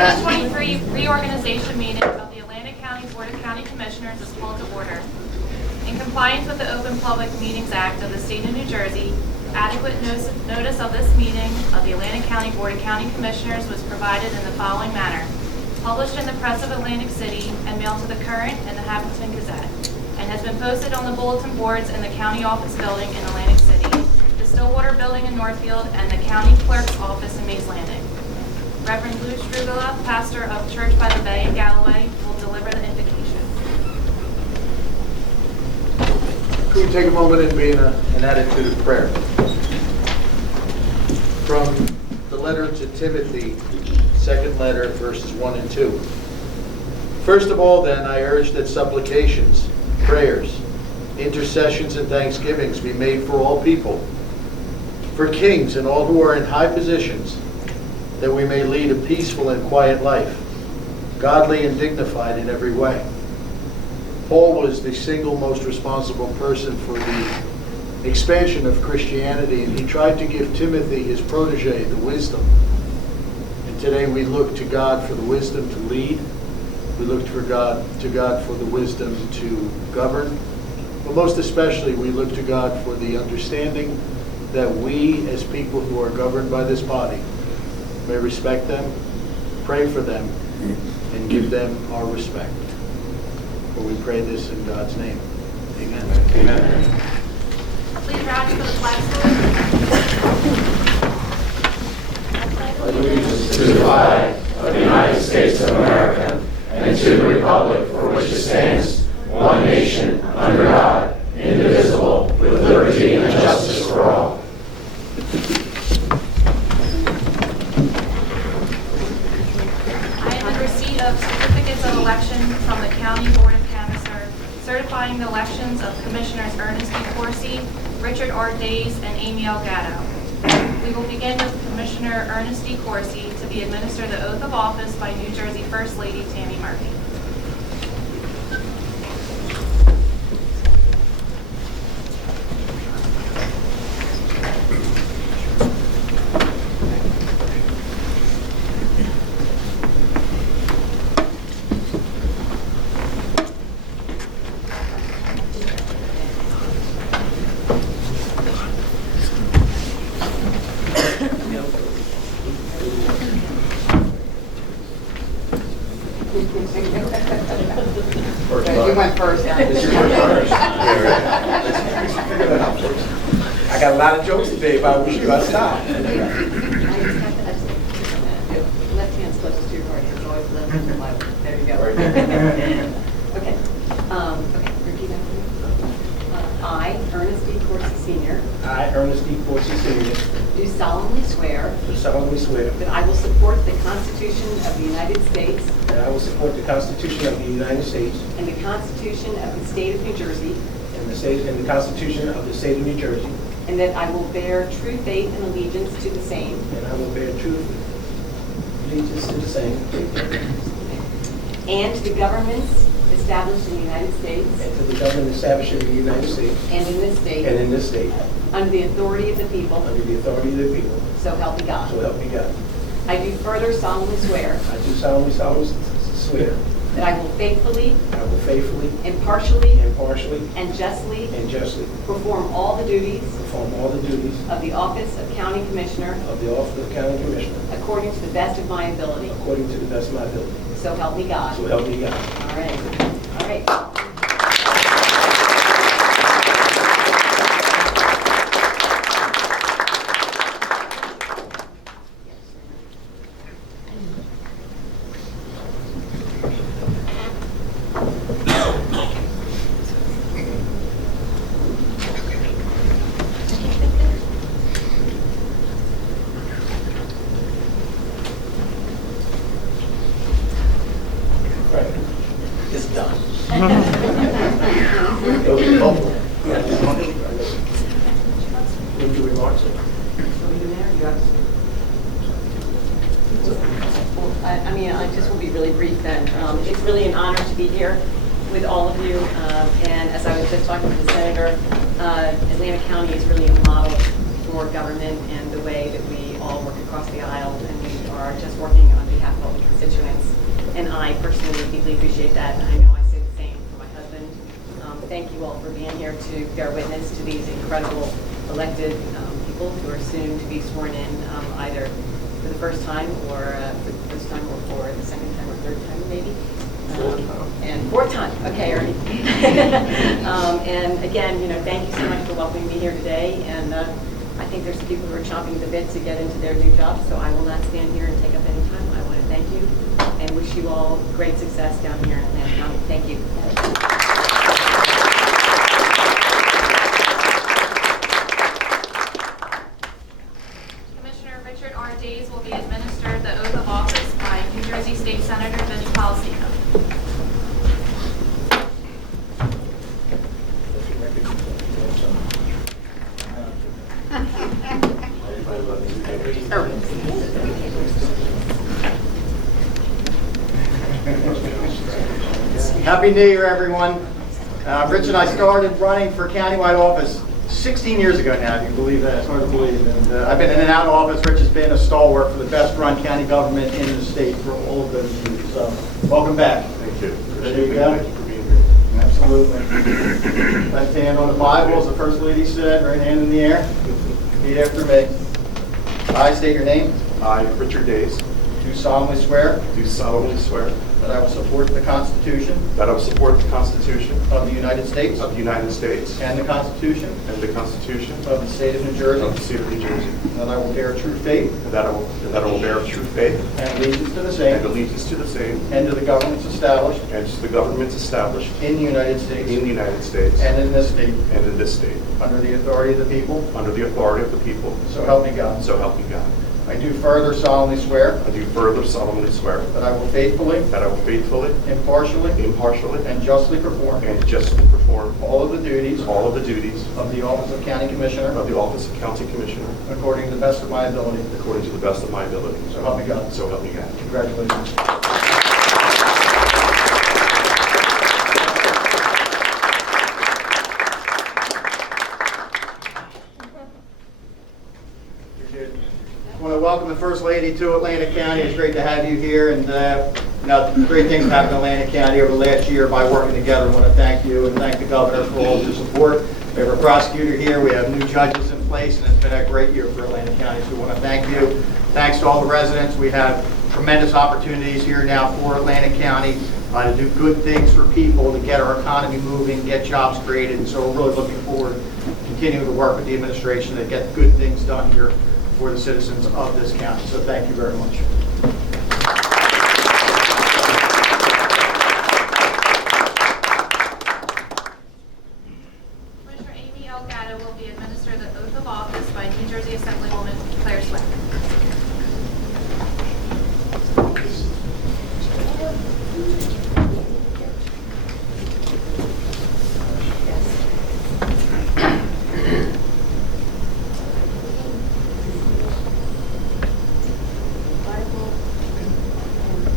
2023 reorganization meeting of the Atlantic County Board of County Commissioners is called to order. In compliance with the Open Public Meetings Act of the State of New Jersey, adequate notice of this meeting of the Atlantic County Board of County Commissioners was provided in the following manner. Published in the Press of Atlantic City and mailed to the Current and the Hamilton Gazette, and has been posted on the bulletin boards in the County Office Building in Atlantic City, the Stillwater Building in Northfield, and the County Clerk's Office in Mays Landing. Reverend Lou Strugala, pastor of Church by the Bay in Galloway, will deliver the invocation. Could we take a moment and be in an attitude of prayer? From the letter to Timothy, second letter, verses 1 and 2. First of all, then, I urge that supplications, prayers, intercessions, and thanksgivings be made for all people, for kings and all who are in high positions, that we may lead a peaceful and quiet life, godly and dignified in every way. Paul was the single most responsible person for the expansion of Christianity, and he tried to give Timothy, his protege, the wisdom. And today we look to God for the wisdom to lead. We look to God for the wisdom to govern. But most especially, we look to God for the understanding that we, as people who are governed by this body, may respect them, pray for them, and give them our respect. For we pray this in God's name. Amen. Amen. Please rise for the flag salute. Allegiance to the flag of the United States of America and to the republic for which it stands, one nation, under God, indivisible, with liberty and justice for all. I am in receipt of certificates of election from the County Board of Canvassers, certifying the elections of Commissioners Ernest D. Corsi, Richard R. Days, and Amy L. Gatto. We will begin with Commissioner Ernest D. Corsi to be administered the oath of office by New Jersey First Lady Tammy Murphy. You went first. I got a lot of jokes today. If I was you, I'd stop. Left hand's closest to your heart. It's always left hand low. There you go. Okay. Okay. Repeat after me. I, Ernest D. Corsi Sr., I, Ernest D. Corsi Sr., do solemnly swear do solemnly swear that I will support the Constitution of the United States that I will support the Constitution of the United States and the Constitution of the State of New Jersey, and the Constitution of the State of New Jersey, and that I will bear true faith and allegiance to the same, and I will bear true allegiance to the same, and to the governments established in the United States and to the government established in the United States and in this state, and in this state, under the authority of the people, under the authority of the people. so help me God. So help me God. I do further solemnly swear I do solemnly swear that I will faithfully, I will faithfully, impartially, impartially, and justly and justly perform all the duties perform all the duties of the office of County Commissioner of the office of County Commissioner according to the best of my ability. according to the best of my ability. So help me God. So help me God. All right. All right. Right. It's done. Would you remarks? I mean, I just will be really brief then. It's really an honor to be here with all of you. And as I was just talking to the Senator, Atlantic County is really a model for government and the way that we all work across the aisle and we are are just working on behalf of all the constituents. And I personally deeply appreciate that, and I know I say the same for my husband. Thank you all for being here to bear witness to these incredible elected people who are soon to be sworn in, either for the first time or for the first time or for the second time or third time maybe. And fourth time. Okay, Ernie. And again, thank you so much for welcoming me here today. And I think there's people who are chomping at the bit to get into their new jobs, so I will not stand here and take up any time. I want to thank you and wish you all great success down here in Atlantic County. Thank you. Commissioner Richard R. Days will be administered the oath of office by New Jersey State Senator Vinnie Polisano. Happy New Year, everyone. Rich and I started running for countywide office 16 years ago now, if you believe that. It's hard to believe. And I've been in and out of office. Rich has been a stalwart for the best-run county government in the state for all of those years. So, welcome back. Thank you. There you go. Thank you for being here. Absolutely. Left hand on the Bible, as the First Lady said, right hand in the air. Repeat after me. I state your name. I, Richard Days, Do solemnly swear do solemnly swear that I will support the Constitution that I will support the Constitution of the United States of the United States and the Constitution and the Constitution of the State of New Jersey, of the State of New Jersey, and that I will bear true faith and that I will bear true faith and allegiance to the and same allegiance to the same and to the governments established and to the governments established in the United States in the United States and in this state, and in this state, under the authority of the people, under the authority of the people, so help me God. so help me God. I do further solemnly swear I do further solemnly swear that I will faithfully, that I will faithfully, impartially, impartially, and justly perform and justly perform all of the duties all of the duties of the office of County Commissioner of the office of County Commissioner according to the best of my ability. according to the best of my ability. So help me God. So help me God. Congratulations. I want to welcome the First Lady to Atlantic County. It's great to have you here, and great things happened in Atlantic County over the last year by working together. I want to thank you and thank the governor for all of your support. We have a prosecutor here. We have new judges in place, and it's been a great year for Atlantic County. So we want to thank you. Thanks to all the residents. We have tremendous opportunities here now for Atlantic County to do good things for people, to get our economy moving, get jobs created. And so we're really looking forward to continuing to work with the administration to get good things done here for the citizens of this county. So thank you very much. Commissioner Amy L. Gatto will be administered the oath of office by New Jersey Assemblywoman Claire Swift.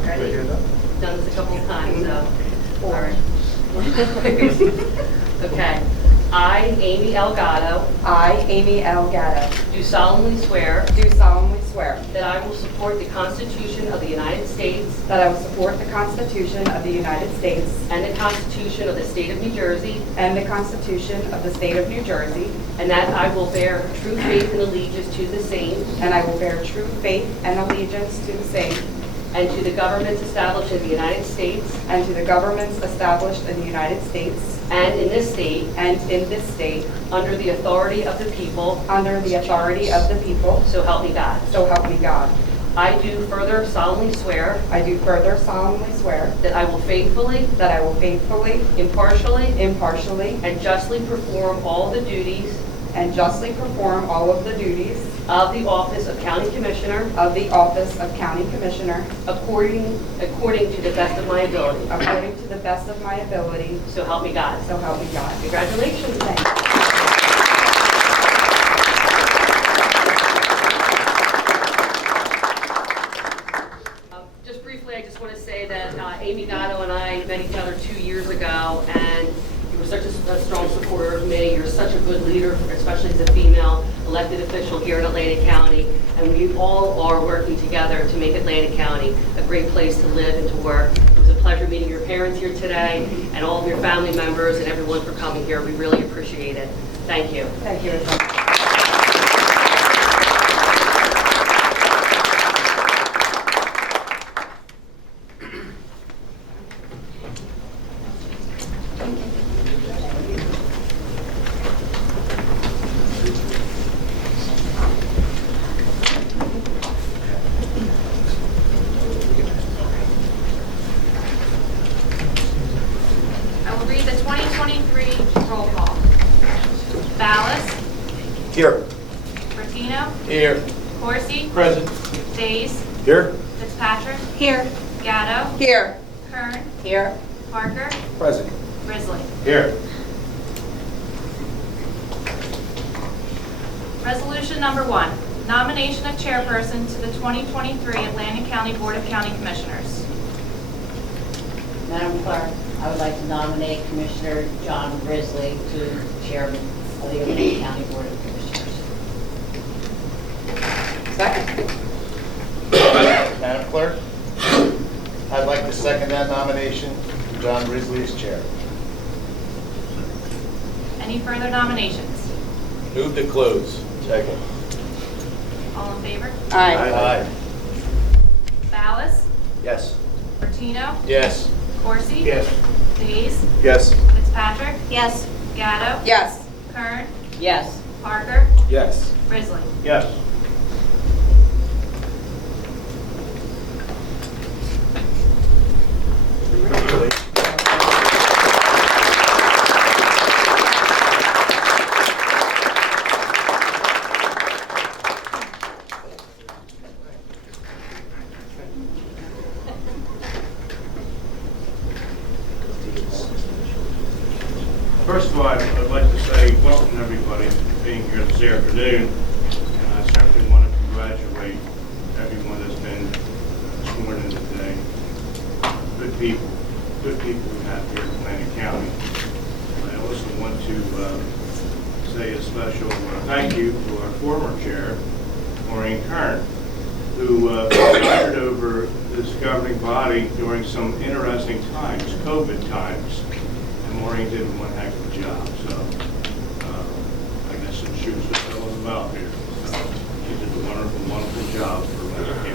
Ready? Done this a couple of times, so. All right. Okay. I, Amy L. Gatto, I, Amy L. Gatto, do solemnly swear do solemnly swear that I will support the Constitution of the United States that I will support the Constitution of the United States and the Constitution of the State of New Jersey, and the Constitution of the State of New Jersey, and that I will bear true faith and allegiance to the same and I will bear true faith and allegiance to the same and to the governments established in the United States and to the governments established in the United States and in this state and in this state under the authority of the people, under the authority of the people, so help me God. so help me God. I do further solemnly swear I do further solemnly swear that I will faithfully, that I will faithfully, impartially, impartially, and justly perform all the duties and justly perform all of the duties of the office of County Commissioner of the office of County Commissioner according to the best of my ability. according to the best of my ability, So help me God. so help me God. Congratulations. Thank you. Just briefly, I just want to say that Amy Gatto and I met each other 2 years ago, and you were such a strong supporter of me. You're such a good leader, especially as a female. elected official here in Atlantic County, and we all are working together to make Atlantic County a great place to live and to work. It was a pleasure meeting your parents here today, and all of your family members and everyone for coming here. We really appreciate it. Thank you. Thank you. I will read the 2023 roll call. Ballas, Here. Bertino, Here. Corsi, Present. Days, Here. Fitzpatrick, Here. Gatto, Here. Kern, Here. Parker, Present. Risley. Here. Resolution number 1, nomination of chairperson to the 2023 Atlantic County Board of County Commissioners. Madam Clerk, I would like to nominate Commissioner John Risley to Chairman of the Atlantic County Board of Commissioners. Second. Madam Clerk, I'd like to second that nomination for John Risley as chair. Any further nominations? Move to close. Second. All in favor? Aye. Ballas, Yes. Bertino, Yes. Corsi. Yes. Days, Yes. Fitzpatrick, Yes. Gatto, Yes. Kern, Yes. Parker, Yes. Risley. Yes. First of all, I'd like to say welcome everybody for being here this afternoon. And I certainly want to congratulate everyone that's been sworn in today. Good people we have here in Atlantic County. And I also want to say a special thank you to our former chair, Maureen Kern, who presided over this governing body during some interesting times, COVID times. Maureen did one heck of a job, so I guess some shoes to fill in the mouth here. So she did a wonderful, wonderful job for Atlantic County.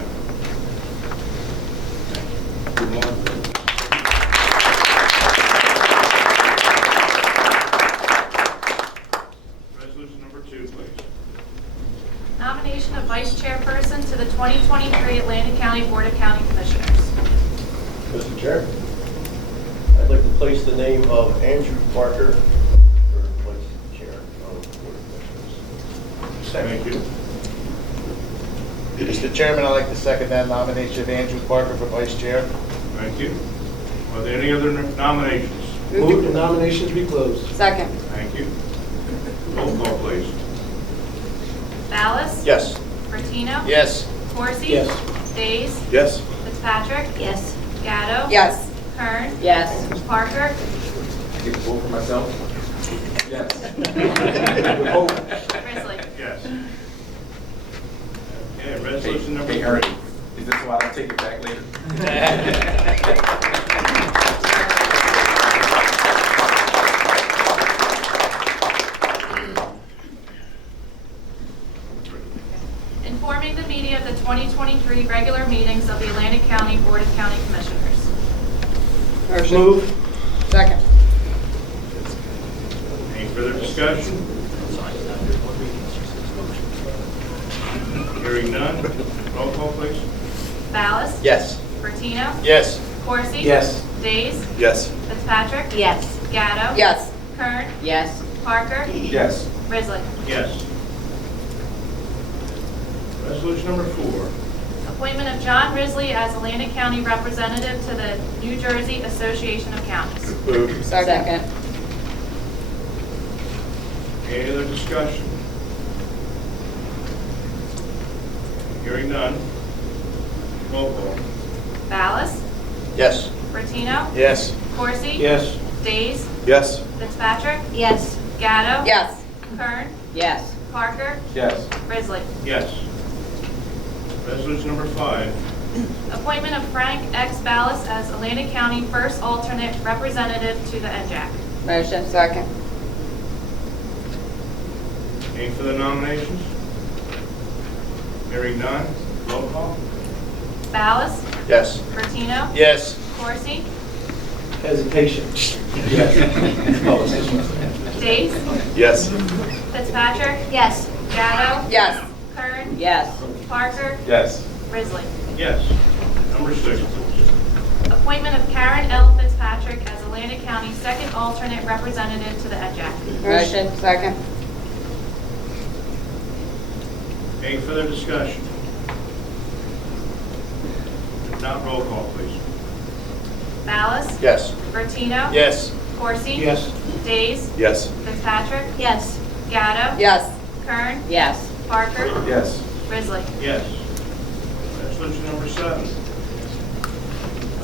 Thank you. Good morning. Resolution number 2, please. Nomination of vice chairperson to the 2023 Atlantic County Board of County Commissioners. Mr. Chair, I'd like to place the name of Andrew Parker for vice chair of the Board of Commissioners. Thank you. Mr. Chairman, I'd like to second that nomination of Andrew Parker for vice chair. Thank you. Are there any other nominations? Move the nominations be closed. Second. Thank you. Roll call, please. Ballas, Yes. Bertino, Yes. Corsi, Yes. Days, Yes. Fitzpatrick, Yes. Gatto, Yes. Kern, Yes. Parker, I get to vote for myself? Yes. Risley. Yes. Okay, resolution number Hey, 3. Ernie, is this why I take it back later? Informing the media of the 2023 regular meetings of the Atlantic County Board of County Commissioners. Motion. Move. Second. Any further discussion? Hearing none. Roll call, please. Ballas, Yes. Bertino, Yes. Corsi, Yes. Hearing none. Roll call. Yes. Bertino, Yes. Corsi, Yes. Days, Yes. Fitzpatrick, Yes. Gatto, Yes. Kern, Yes. Parker, Yes. Risley. Yes. Resolution number 5. Appointment of Frank X. Ballas as Atlantic County First Alternate Representative to the NJAC. Motion. Second. Any further nominations? Hearing none, roll call. Ballas, Yes. Bertino, Yes. Corsi, Hesitation. Yes. Days, Yes. Fitzpatrick, Yes. Gatto, Yes. Kern, Yes. Parker, Yes. Risley. Yes. Number 6, please. Appointment of Karen L. Fitzpatrick as Atlantic County Second Alternate Representative to the NJAC. Motion. Second. Any further discussion? If not, roll call, please. Ballas, Yes. Bertino, Yes. Corsi, Yes. Days, Yes. Fitzpatrick, Yes. Gatto, Yes. Kern, Yes. Parker, Yes. Risley. Yes. Resolution number 7.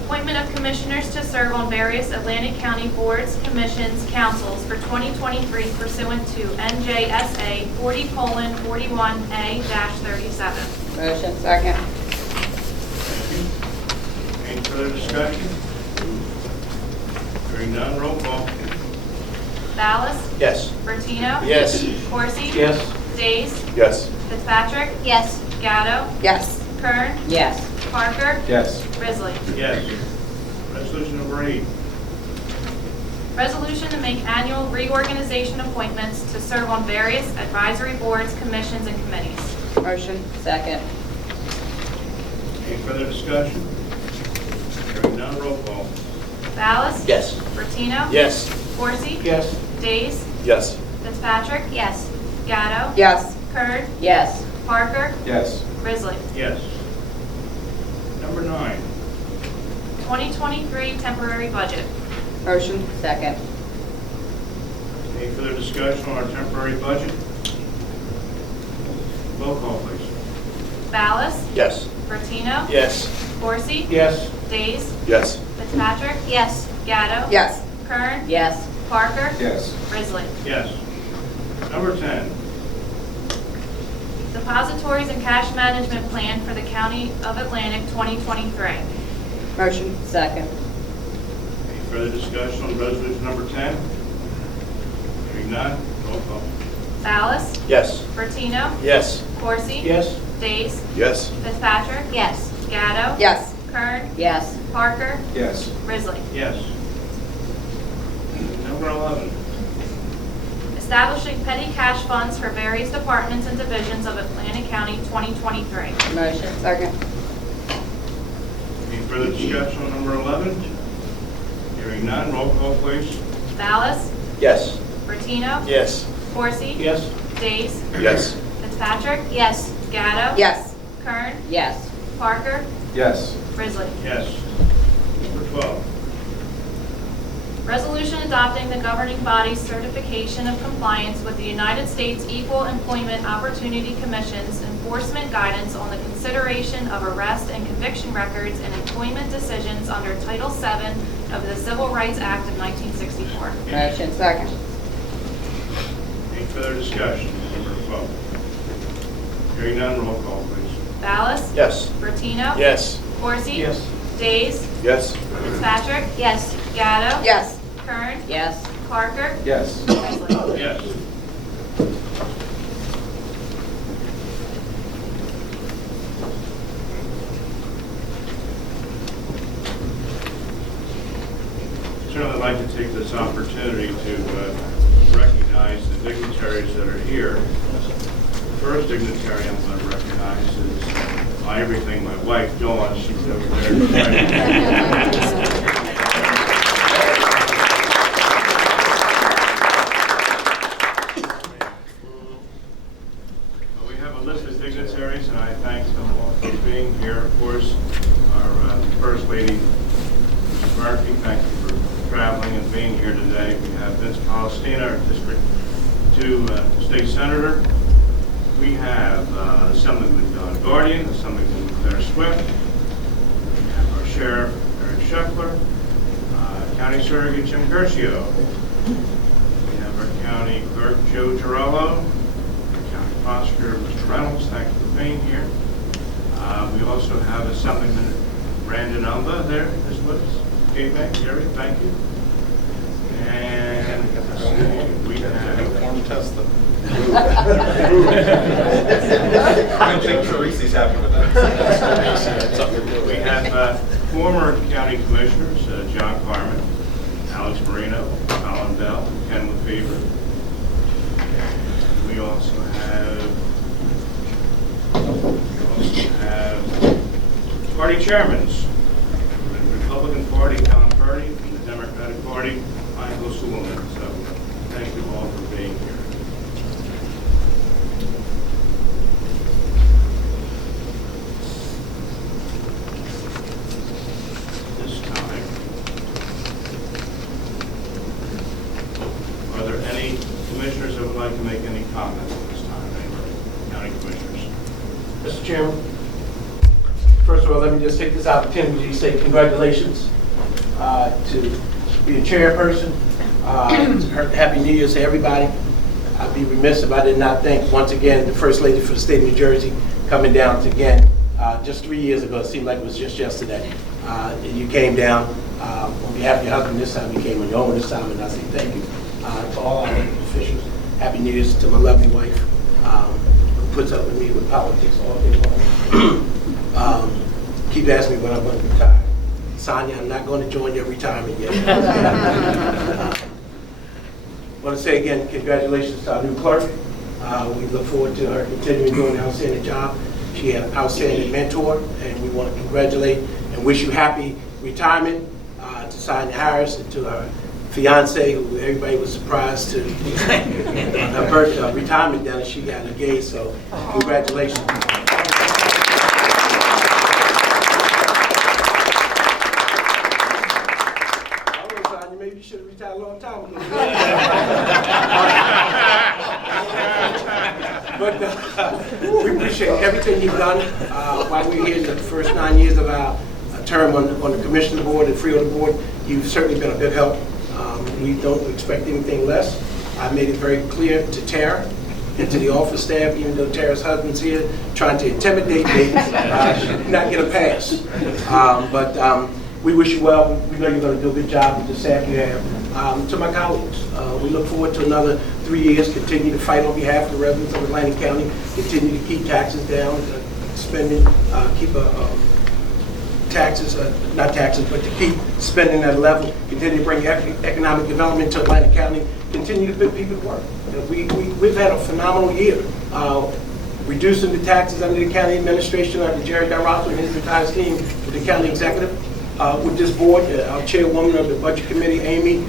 Appointment of commissioners to serve on various Atlantic County boards, commissions, councils for 2023 pursuant to NJSA 40:41A-37. Motion. Second. Thank you. Any further discussion? Hearing none, roll call. Ballas, Yes. Bertino, Yes. Corsi, Yes. Days, Yes. Fitzpatrick, Yes. Gatto, Yes. Kern, Yes. Parker, Yes. Risley. Yes. Resolution number 8. Resolution to make annual reorganization appointments to serve on various advisory boards, commissions, and committees. Motion. Second. Any further discussion? Hearing none, roll call. Ballas, Yes. Bertino, Yes. Corsi, Yes. Days, Yes. Fitzpatrick, Yes. Gatto, Yes. Kern, Yes. Parker, Yes. Risley. Yes. Number 9. 2023 temporary budget. Motion. Second. Any further discussion on our temporary budget? Roll call, please. Ballas, Yes. Bertino, Yes. Corsi, Yes. Days, Yes. Fitzpatrick, Yes. Gatto, Yes. Kern, Yes. Parker, Yes. Risley. Yes. Number 10. Depositories and cash management plan for the County of Atlantic 2023. Motion. Second. Any further discussion on resolution number 10? Hearing none, roll call. Ballas, Yes. Bertino, Yes. Corsi, Yes. Days, Yes. Yes. Fitzpatrick, Gatto, Yes. Kern, Yes. Parker, Yes. Risley. Yes. Number 11. Establishing petty cash funds for various departments and divisions of Atlantic County 2023. Motion. Second. Any further discussion on number 11? Hearing none, roll call, please. Ballas, Yes. Bertino, Yes. Corsi, Yes. Days, Yes. Fitzpatrick, Yes. Gatto, Yes. Kern, Yes. Parker, Yes. Risley. Yes. Number 12. Resolution adopting the governing body's certification of compliance with the United States Equal Employment Opportunity Commission's enforcement guidance on the consideration of arrest and conviction records and employment decisions under Title VII of the Civil Rights Act of 1964. Motion. Second. Any further discussion on number 12? Hearing none, roll call, please. Ballas, Yes. Bertino, Yes. Corsi, Yes. Days, Yes. Fitzpatrick, Yes. Gatto, Yes. Kern, Yes. Parker, Yes. Risley. Yes. Certainly like to take this opportunity to recognize the dignitaries that are here. The first dignitary I'm going to recognize is my everything, my wife, Dawn. She's over there. We have a list of dignitaries, and I thank them all for being here. Of course, our First Lady, Mrs. Murphy, thank you for traveling and being here today. We have Vince Palestina, our District 2 State Senator. We have Assemblyman Don Guardian, Assemblyman Claire Swift. We have our Sheriff, Eric Scheffler, County Surrogate Jim Gershio. We have our County Clerk, Joe Girello, our Prosecutor, Mr. Reynolds, thank you for being here. We also have Assemblyman Brandon Alva there is with us. Okay, back, Gary, thank you. And we have... Form test them. I'm sure Teresa's happy with that. We have former county commissioners, John Carmen, Alex Marino, Colin Bell, Ken Lefevre. We also have party chairmen. From the Republican Party, Alan Purdy. From the Democratic Party, Michael Suleiman. So thank you all for being here. This time, are there any commissioners that would like to make any comments at this time? Any county commissioners? Mr. Chairman, first of all, let me just take this opportunity to say congratulations to be a chairperson. Happy New Year's to everybody. I'd be remiss if I did not thank once again the First Lady for the state of New Jersey coming down to again just 3 years ago. It seemed like it was just yesterday. You came down on behalf of your husband this time. You came on your own this time, and I say thank you to all our elected officials. Happy New Year's to my lovely wife who puts up with me with politics all day long. Keep asking me when I'm going to retire. Sonia, I'm not going to join your retirement yet. I want to say again, congratulations to our new clerk. We look forward to her continuing doing an outstanding job. She had an outstanding mentor, and we want to congratulate and wish you happy retirement to Sonia Harris and to her fiance, who everybody was surprised to her birthday, retirement down, and she got engaged. So congratulations. Maybe you should have retired a long time ago. But we appreciate everything you've done while we're here in the first 9 years of our term on the Commissioner Board and Freeholder Board. You've certainly been a big help. We don't expect anything less. I made it very clear to Tara and to the office staff, even though Tara's husband's here, trying to intimidate me, not get a pass. We wish you well. We know you're going to do a good job with the staff you have. To my colleagues, we look forward to another 3 years, continue to fight on behalf of the residents of Atlantic County, continue to keep taxes down, spending, keep taxes, not taxes, but to keep spending at a level, continue to bring economic development to Atlantic County, continue to put people to work. We've had a phenomenal year. Reducing the taxes under the county administration under Jerry Garofalo and his entire team with the county executive. With this board, our chairwoman of the budget committee, Amy,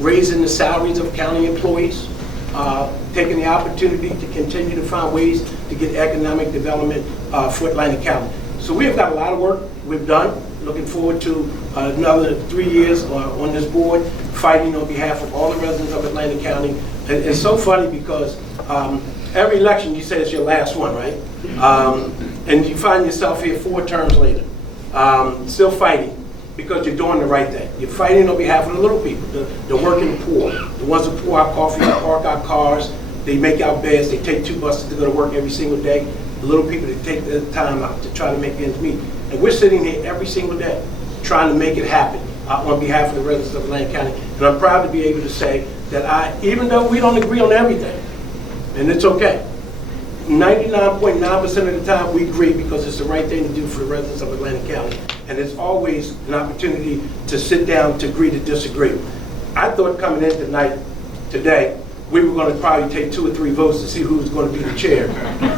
raising the salaries of county employees, taking the opportunity to continue to find ways to get economic development for Atlantic County. So we have got a lot of work we've done. Looking forward to another 3 years on this board, fighting on behalf of all the residents of Atlantic County. It's so funny because every election you say it's your last one, right? And you find yourself here 4 terms later. Still fighting because you're doing the right thing. You're fighting on behalf of the little people, the working poor, the ones who pour our coffee, park our cars, they make our beds, they take 2 buses to go to work every single day. The little people that take the time out to try to make ends meet. And we're sitting here every single day trying to make it happen on behalf of the residents of Atlantic County. And I'm proud to be able to say that even though we don't agree on everything, and it's okay, 99.9% of the time we agree because it's the right thing to do for the residents of Atlantic County. And it's always an opportunity to sit down to agree to disagree. I thought coming in today, we were going to probably take 2 or 3 votes to see who was going to be the chair.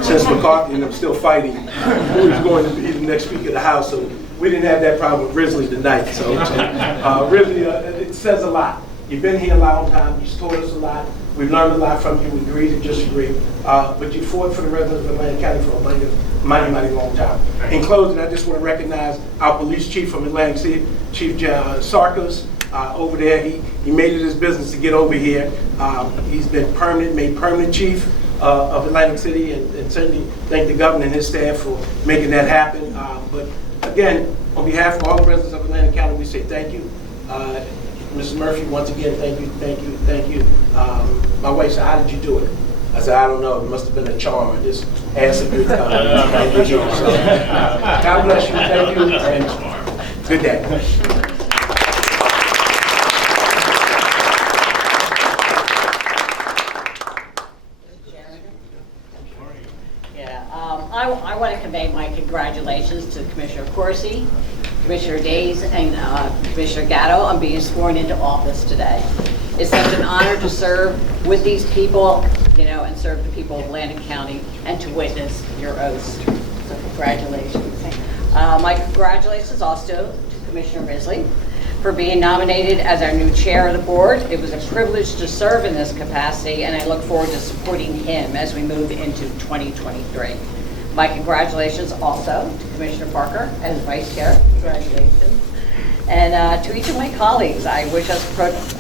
Since McCarthy and I'm still fighting who is going to be the next Speaker of the House. So we didn't have that problem with Risley tonight. So really, it says a lot. You've been here a long time. You've taught us a lot. We've learned a lot from you. We agree to disagree. But you fought for the residents of Atlantic County for a mighty long time. In closing, I just want to recognize our police chief from Atlantic City, Chief Sarkis, over there. He made it his business to get over here. He's been made permanent chief of Atlantic City, and certainly thank the governor and his staff for making that happen. But again, on behalf of all the residents of Atlantic County, we say thank you. Mrs. Murphy, once again, thank you. My wife said, how did you do it? I said, I don't know, it must have been a charm. I just asked a good time. God bless you, thank you, and good day. Yeah, I want to convey my congratulations to Commissioner Corsi, Commissioner Days, and Commissioner Gatto on being sworn into office today. It's such an honor to serve with these people, you know, and serve the people of Atlantic County and to witness your oaths. So congratulations. My congratulations also to Commissioner Risley for being nominated as our new chair of the board. It was a privilege to serve in this capacity, and I look forward to supporting him as we move into 2023. My congratulations also to Commissioner Parker as vice chair. Congratulations. And to each of my colleagues, I wish us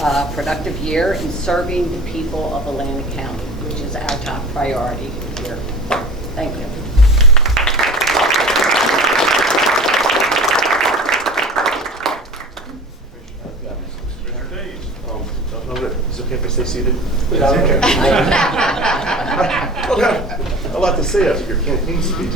a productive year in serving the people of Atlantic County, which is our top priority here. Thank you. Is it okay if I stay seated? A lot to say after your campaign speech.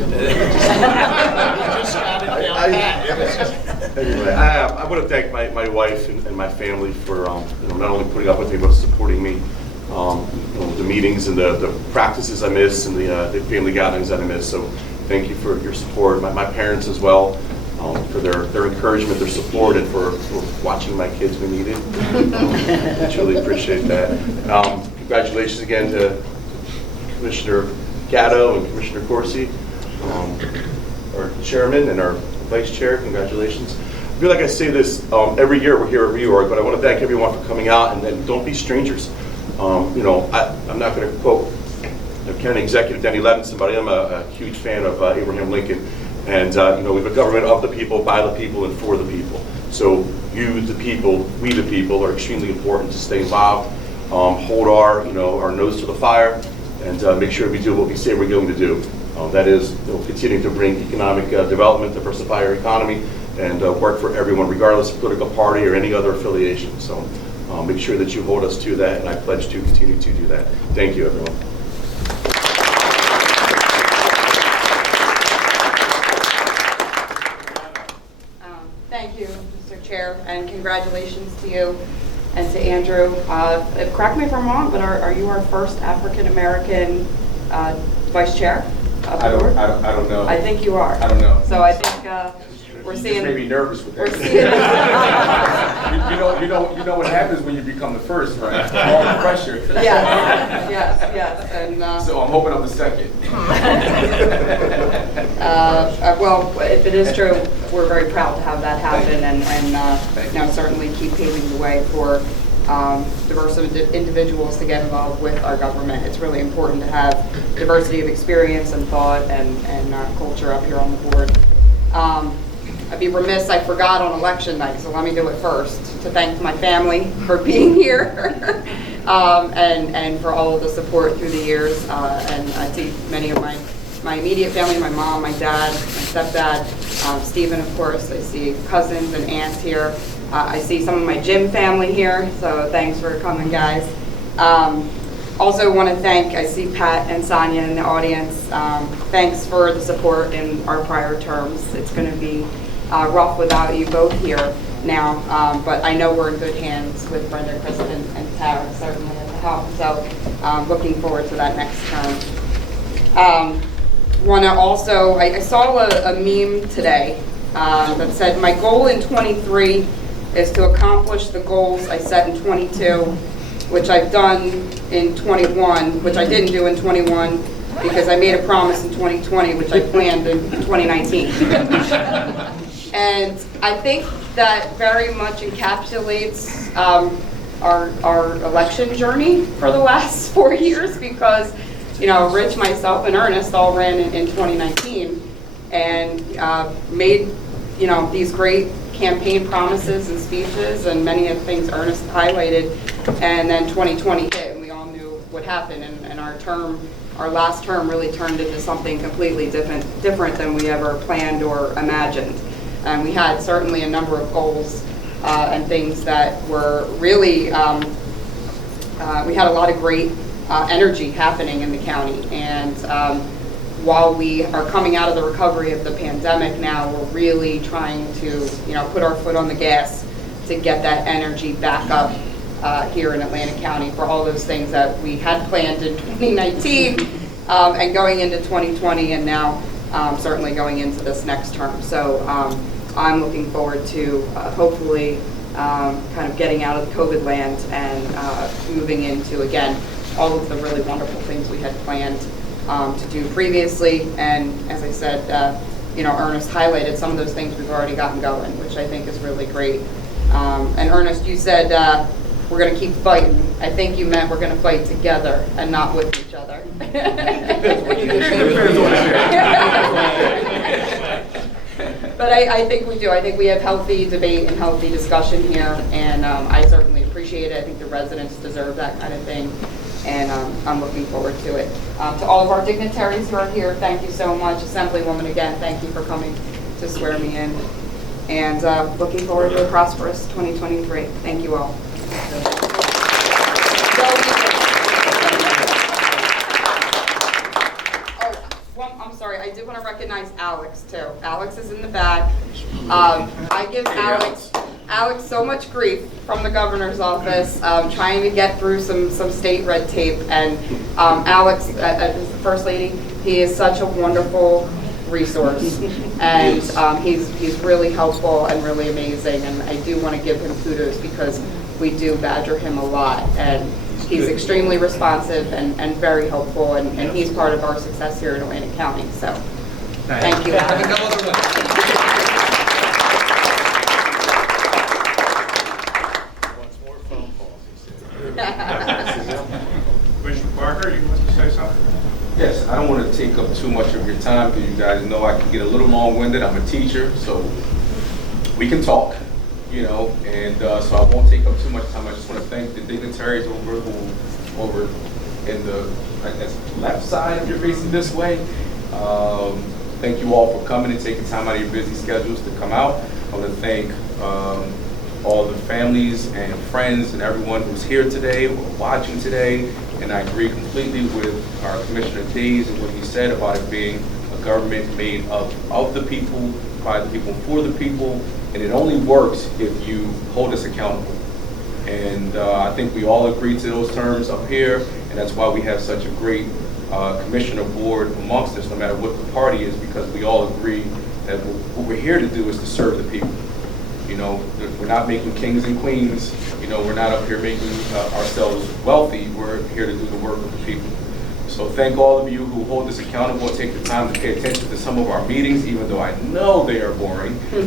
Anyway, I want to thank my wife and my family for not only putting up with me, but supporting me. The meetings and the practices I miss and the family gatherings that I miss. So thank you for your support. My parents as well. For their encouragement, their support, and for watching my kids when needed. I truly appreciate that. Congratulations again to Commissioner Gatto and Commissioner Corsi, our chairman and our vice chair. Congratulations. I feel like I say this every year we're here at Reorg, but I want to thank everyone for coming out, and don't be strangers. I'm not going to quote the county executive Denny Levinson, but I am a huge fan of Abraham Lincoln. And we have a government of the people, by the people, and for the people. So you, the people, we, the people, are extremely important to stay involved, hold our nose to the fire, and make sure we do what we say we're going to do. That is, continuing to bring economic development, diversify our economy, and work for everyone, regardless of political party or any other affiliation. So make sure that you hold us to that, and I pledge to continue to do that. Thank you, everyone. Thank you, Mr. Chair, and congratulations to you and to Andrew. Correct me if I'm wrong, but are you our first African-American vice chair of the board? I don't know. I think you are. I don't know. So I think we're You seeing... just made me nervous with We're that. seeing... you know what happens when you become the first, right? All the pressure. Yes, and... So I'm hoping I'm the second. Well, if it is true, we're very proud to have that happen, and certainly keep paving the way for diverse individuals to get involved with our government. It's really important to have diversity of experience and thought and culture up here on the board. I'd be remiss, I forgot on election night, so let me do it first, to thank my family for being here and for all of the support through the years. And I see many of my immediate family, my mom, my dad, my stepdad, Stephen, of course. I see cousins and aunts here. I see some of my gym family here, so thanks for coming, guys. Also want to thank, I see Pat and Sonia in the audience. Thanks for the support in our prior terms. It's going to be rough without you both here now, but I know we're in good hands with Brenda, Kristen, and Tara, certainly at the help. So looking forward to that next term. Want to also, I saw a meme today that said, my goal in 23 is to accomplish the goals I set in 22, which I've done in 21, which I didn't do in 21 because I made a promise in 2020, which I planned in 2019. And I think that very much encapsulates our election journey for the last 4 years, because Rich, myself, and Ernest all ran in 2019 and made these great campaign promises and speeches, and many of the things Ernest highlighted, and then 2020 hit and we all knew what happened, and our last term really turned into something completely different than we ever planned or imagined. And we had certainly a number of goals and things that were really, we had a lot of great energy happening in the county. And while we are coming out of the recovery of the pandemic now, we're really trying to, put our foot on the gas to get that energy back up here in Atlantic County for all those things that we had planned in 2019 and going into 2020, and now certainly going into this next term. So I'm looking forward to hopefully kind of getting out of the COVID land and moving into, again, all of the really wonderful things we had planned to do previously. And as I said, Ernest highlighted some of those things we've already gotten going, which I think is really great. And Ernest, you said we're going to keep fighting. I think you meant we're going to fight together and not with each other. But I think we do. I think we have healthy debate and healthy discussion here, and I certainly appreciate it. I think the residents deserve that kind of thing, and I'm looking forward to it. To all of our dignitaries who are here, thank you so much. Assemblywoman, again, thank you for coming to swear me in, and looking forward to a prosperous 2023. Thank you all. I'm sorry, I did want to recognize Alex too. Alex is in the back. I give Alex so much grief from the governor's office, trying to get through some state red tape. And Alex, as the First Lady, he is such a wonderful resource, and he's really helpful and really amazing. And I do want to give him kudos because we do badger him a lot, and he's extremely responsive and very helpful, and he's part of our success here in Atlantic County. So, thank you. Commissioner Parker, you want to say something? Yes, I don't want to take up too much of your time because you guys know I can get a little long-winded. I'm a teacher, so we can talk, and so I won't take up too much time. I just want to thank the dignitaries over in the, I guess, left side if you're facing this way. Thank you all for coming and taking time out of your busy schedules to come out. I want to thank all the families and friends and everyone who's here today or watching today. And I agree completely with our Commissioner Days and what he said about it being a government made of the people, by the people, for the people. And it only works if you hold us accountable. And I think we all agree to those terms up here. And that's why we have such a great commissioner board amongst us, no matter what the party is, because we all agree that what we're here to do is to serve the people. We're not making kings and queens. We're not up here making ourselves wealthy. We're here to do the work of the people. So thank all of you who hold us accountable and take the time to pay attention to some of our meetings, even though I know they are boring. So,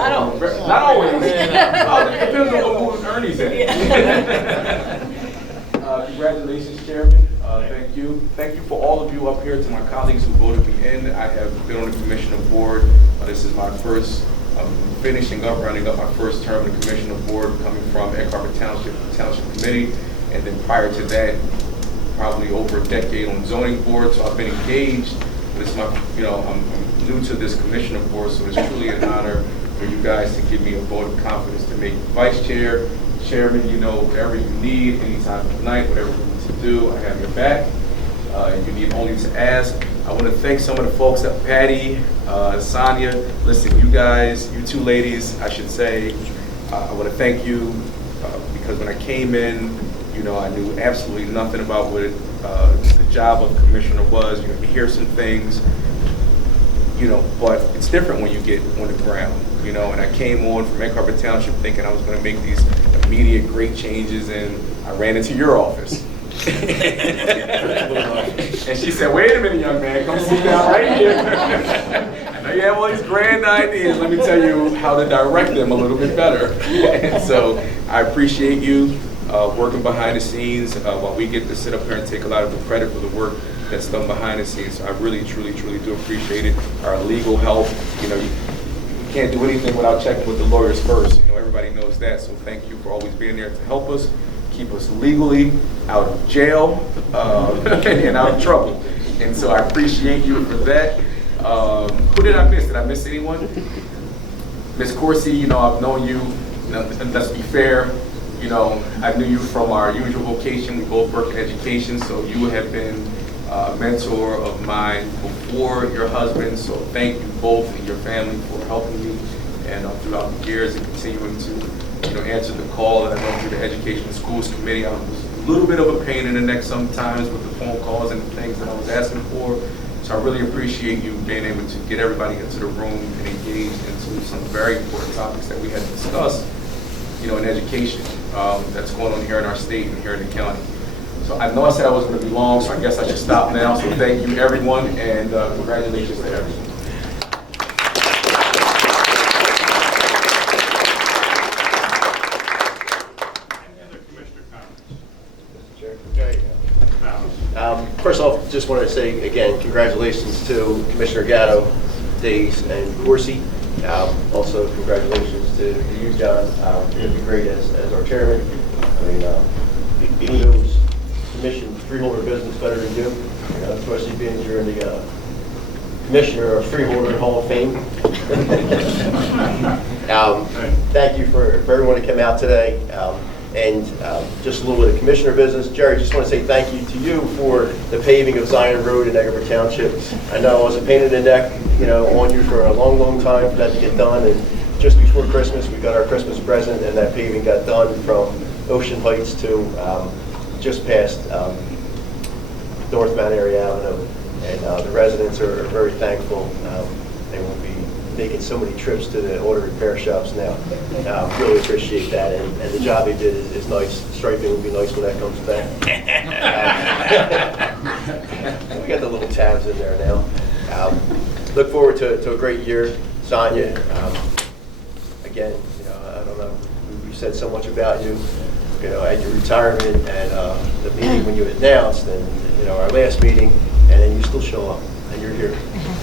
not always. Not always. It depends on what mood Ernie's in. Congratulations, Chairman. Thank you. Thank you for all of you up here, to my colleagues who voted me in. I have been on the commissioner board. This is my first rounding up my first term on the commissioner board, coming from Egg Harbor Township Committee, and then prior to that, probably over a decade on zoning board. So I've been engaged. This is my, I'm new to this commissioner board, so it's truly an honor for you guys to give me a vote of confidence to make vice chair, chairman. Whatever you need, anytime of night, whatever you need to do, I have your back. You need only to ask. I want to thank some of the folks at Patty, Sonia. Listen, you guys, you two ladies, I should say, I want to thank you because when I came in, I knew absolutely nothing about what the job of commissioner was. You hear some things, but it's different when you get on the ground, and I came on from Egg Harbor Township thinking I was going to make these immediate great changes, and I ran into your office. And she said, wait a minute, young man, come sit down right here. I know you have all these grand ideas. Let me tell you how to direct them a little bit better. And so I appreciate you working behind the scenes while we get to sit up here and take a lot of the credit for the work that's done behind the scenes. So I really, truly, truly do appreciate it. Our legal help, you can't do anything without checking with the lawyers first. Everybody knows that. So thank you for always being there to help us, keep us legally out of jail and out of trouble. And so I appreciate you for that. Who did I miss? Did I miss anyone? Ms. Coursey, I've known you, let's be fair, You know, I knew you from our usual vocation. We both work in education, so you have been a mentor of mine before your husband. So thank you both and your family for helping me and throughout the years and continuing to, answer the call that I know through the Education and Schools Committee. I was a little bit of a pain in the neck sometimes with the phone calls and the things that I was asking for. So I really appreciate you being able to get everybody into the room and engage into some very important topics that we had to discuss, in education that's going on here in our state and here in the county. So I know I said I wasn't going to be long, so I guess I should stop now. So thank you, everyone, and congratulations to everyone. First off, just want to say again, congratulations to Commissioner Gatto, Days, and Corsi. Also, congratulations to you, John. You're going to be great as our chairman. I mean, who knows commission freeholder business better than you? Especially being you're in the commissioner of Freeholder Hall of Fame. Thank you for everyone to come out today. And just a little bit of commissioner business. Jerry, just want to say thank you to you for the paving of Zion Road in Eggerborough Township. I know I was a pain in the neck, on you for a long, long time for that to get done. And just before Christmas, we got our Christmas present, and that paving got done from Ocean Heights to just past North Mount Airy Avenue. And the residents are very thankful. They will be making so many trips to the auto repair shops now. Really appreciate that, and the job he did is nice. Striping will be nice when that comes back. We got the little tabs in there now. Look forward to a great year. Sonia, again, I don't know, we said so much about you, at your retirement and the meeting when you announced, and our last meeting, and then you still show up. And you're here.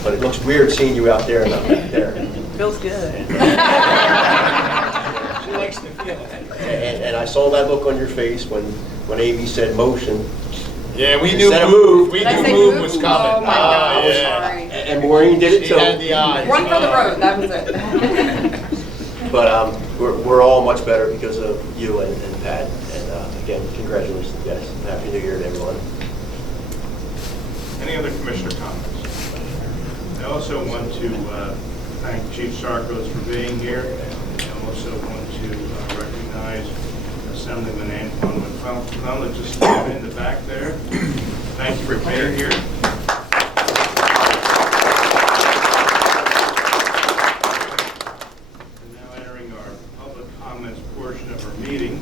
But it looks weird seeing you out there and I'm back there. Feels good. She likes to feel it. And I saw that look on your face when Amy said motion. Yeah, we knew Instead of move. We Did I knew say move move? was coming. Oh my God, yeah. sorry. And Maureen did it She too. had the eyes. Run for the road, that was it. But we're all much better because of you and Pat. And again, congratulations, guys. Happy New Year to everyone. Any other commissioner comments? I also want to thank Chief Sarkos for being here. I also want to recognize Assemblyman Antoine McClellan, just in the back there. Thank you for being here. We're now entering our public comments portion of our meeting.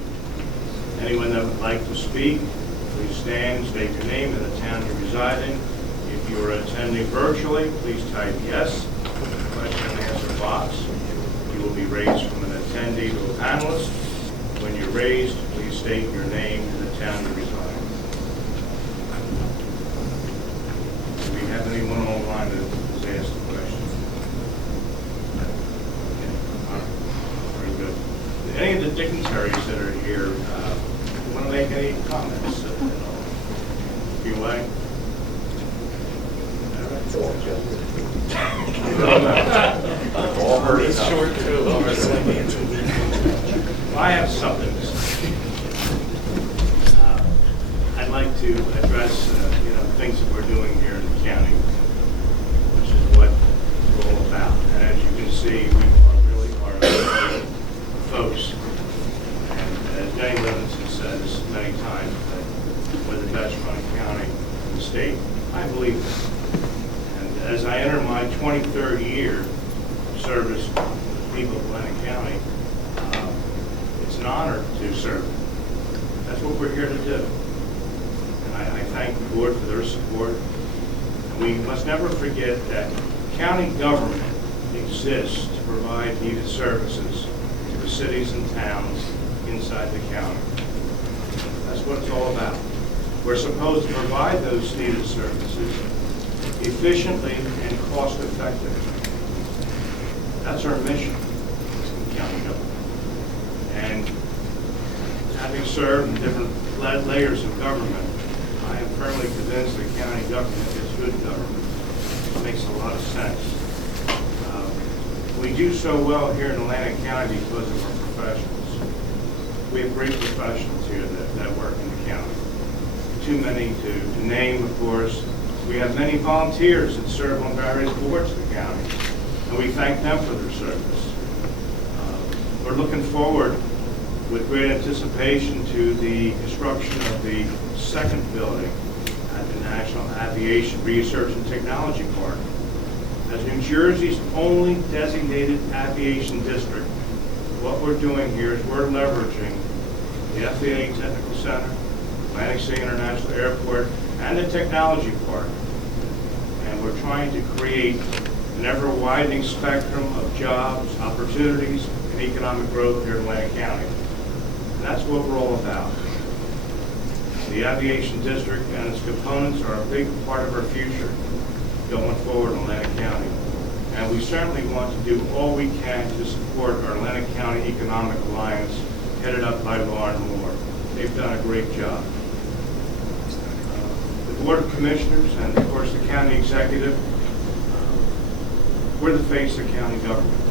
Anyone that would like to speak, please stand, state your name and the town you reside in. If you are attending virtually, please type yes in the question and answer box. You will be raised from an attendee to a panelist. When you're raised, please state your name and the town you reside in. Do we have anyone online that has asked a question? Very good. Any of the dignitaries that are here want to make any comments? If you like. All heard it. Short too. I have something to say. I'd like to address, things that we're doing here in the county, which is what we're all about. And as you can see, we really are folks. And as Jenny Livingston says many times, that we're the best run county in the state. I believe that. As I enter my 23rd year of service with the people of Atlantic County, it's an honor to serve. That's what we're here to do. And I thank the board for their support. And we must never forget that county government exists to provide needed services to the cities and towns inside the county. That's what it's all about. We're supposed to provide those needed services efficiently and cost effectively. That's our mission as county government. And having served in different layers of government, I am firmly convinced that county government is good government. It makes a lot of sense. We do so well here in Atlantic County because of our professionals. We have great professionals here that work in the county. Too many to name, of course. We have many volunteers that serve on various boards of the county, and we thank them for their service. We're looking forward with great anticipation to the construction of the second building at the National Aviation Research and Technology Park. As New Jersey's only designated aviation district, what we're doing here is we're leveraging the FAA Technical Center, Atlantic City International Airport, and the Technology Park. And we're trying to create an ever-widening spectrum of jobs, opportunities, and economic growth here in Atlantic County. And that's what we're all about. The aviation district and its components are a big part of our future going forward in Atlantic County. And we certainly want to do all we can to support our Atlantic County Economic Alliance, headed up by Lauren Moore. They've done a great job. The Board of Commissioners and, of course, the county executive, we're the face of county government.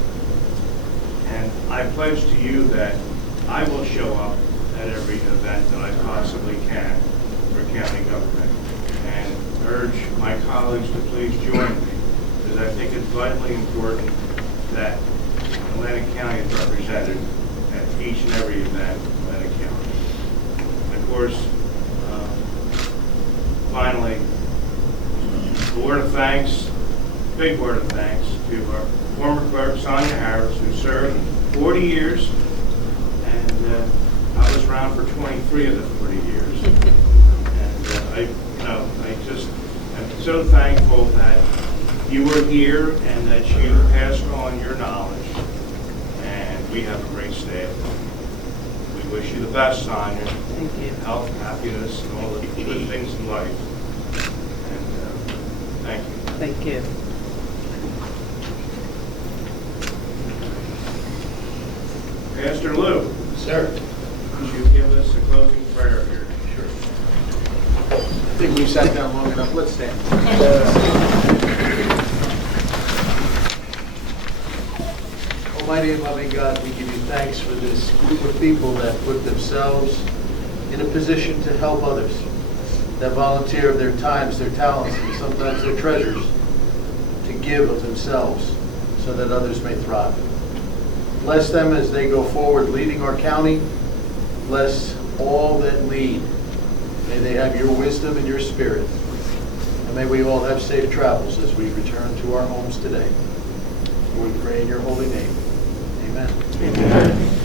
And I pledge to you that I will show up at every event that I possibly can for county government, and urge my colleagues to please join me, because I think it's vitally important that Atlantic County is represented at each and every event in Atlantic County. And of course, finally, a word of thanks, big word of thanks to our former clerk, Sonia Harris, who served 40 years, and I was around for 23 of the 40 years. And I just am so thankful that you were here and that you passed on your knowledge. And we have a great staff. We wish you the best, Sonia. Thank you. Health, happiness, and all the good things in life. And thank you. Thank you. Pastor Lou, Sir. would you give us a closing prayer here? Sure. I think we sat down long enough. Let's stand. Almighty and loving God, we give you thanks for this group of people that put themselves in a position to help others, that volunteer of their times, their talents, and sometimes their treasures to give of themselves so that others may thrive. Bless them as they go forward leading our county. Bless all that lead. May they have your wisdom and your spirit. And may we all have safe travels as we return to our homes today. We pray in your holy name. Amen. Amen.